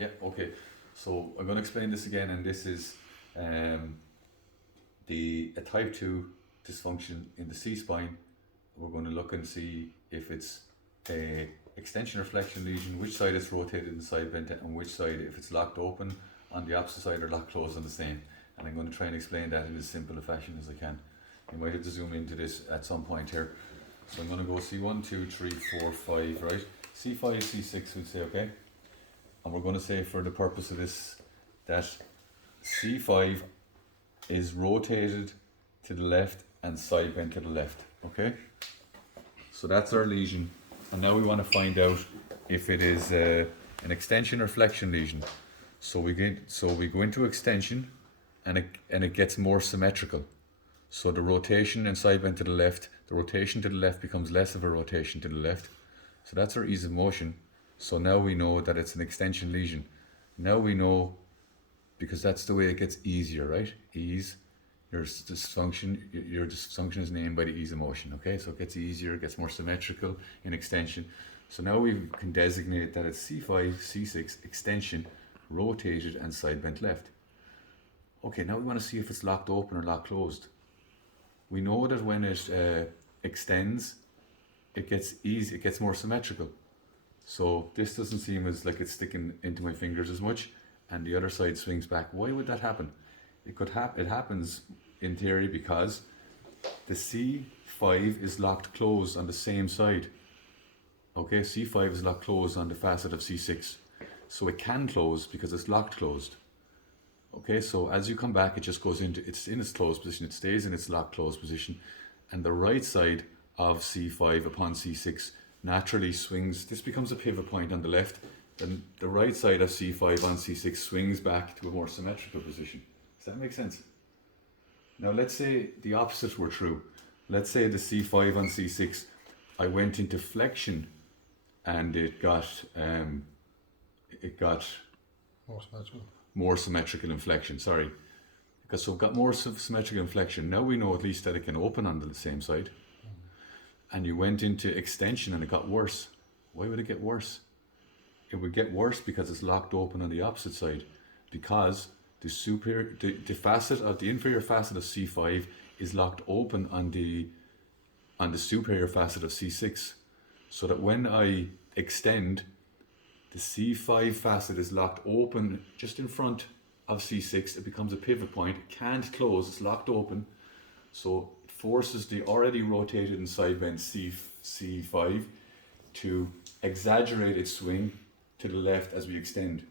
Yeah, okay. So I'm going to explain this again, and this is a type 2 dysfunction in the C-spine. We're going to look and see if it's a extension or flexion lesion, which side it's rotated and side bent, and which side, if it's locked open on the opposite side or locked closed on the same. And I'm going to try and explain that in as simple a fashion as I can. You might have to zoom into this at some point here. So I'm going to go C1, 2, 3, 4, 5, right? C5, C6 we'd say, okay? And we're going to say for the purpose of this that C5 is rotated to the left and side bent to the left, okay? So that's our lesion. And now we want to find out if it is an extension or flexion lesion. So we go into extension and it gets more symmetrical. So the rotation and side bend to the left, the rotation to the left becomes less of a rotation to the left. So that's our ease of motion. So now we know that it's an extension lesion. Now we know, because that's the way it gets easier, right? Ease, your dysfunction is named by the ease of motion, okay? So it gets easier, it gets more symmetrical in extension. So now we can designate that it's C5, C6, extension, rotated and side bent left. Okay, now we want to see if it's locked open or locked closed. We know that when it extends, it gets easy, it gets more symmetrical. So this doesn't seem as like it's sticking into my fingers as much, and the other side swings back. Why would that happen? It happens in theory because the C5 is locked closed on the same side. Okay, C5 is locked closed on the facet of C6. So it can close because it's locked closed. Okay, so as you come back, it just goes into, it's in its closed position, it stays in its locked closed position, and the right side of C5 upon C6 naturally swings. This becomes a pivot point on the left, then the right side of C5 on C6 swings back to a more symmetrical position. Does that make sense? Now let's say the opposite were true. Let's say the C5 on C6, I went into flexion and it got more symmetrical inflection, sorry. Because so it got more symmetrical inflection. Now we know at least that it can open on the same side. And you went into extension and it got worse. Why would it get worse? It would get worse because it's locked open on the opposite side. Because the facet of the inferior facet of C5 is locked open on the superior facet of C6. So that when I extend, the C5 facet is locked open just in front of C6. It becomes a pivot point. It can't close, it's locked open. So it forces the already rotated and side bent C5 to exaggerate its swing to the left as we extend.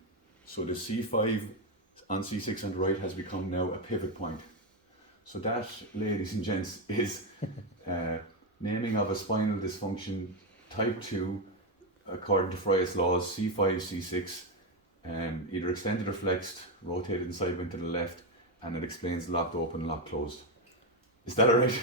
So the C5 on C6 on the right has become now a pivot point. So that, ladies and gents, is naming of a spinal dysfunction type 2 according to Fryettes Laws, C5, C6, either extended or flexed, rotated and side bent to the left, and it explains locked open, locked closed. Is that alright?